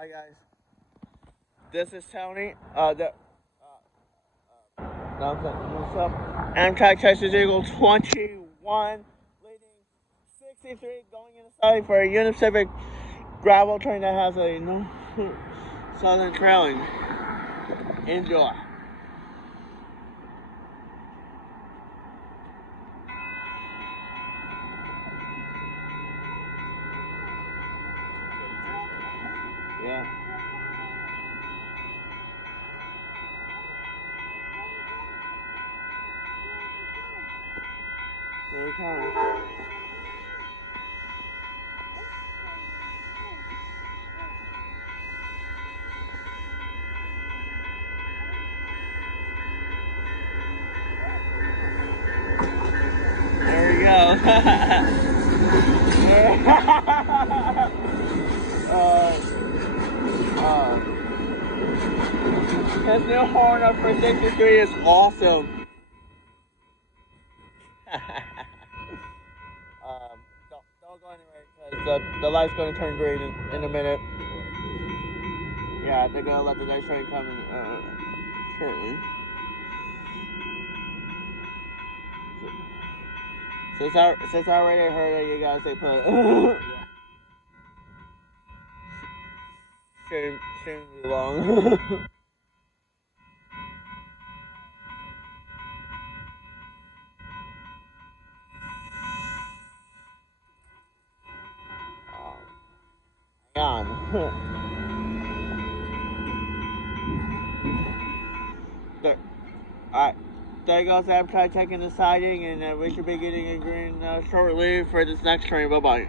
Hi guys, this is Tony. Amtrak Texas Eagle 21, leading 63, going in the side for a Union Pacific gravel train that has a southern trailing. Enjoy. Yeah. Here we come. There we go. His new horn up for 63 is awesome. Don't go anywhere because the light's going to turn green in a minute. Yeah, they're going to let the next train come in shortly. Since I already heard it, you guys say put. Shouldn't be long. Hang on. There, alright, there goes Amtrak checking the siding, and we should be getting a green shortly for this next train. Bye bye.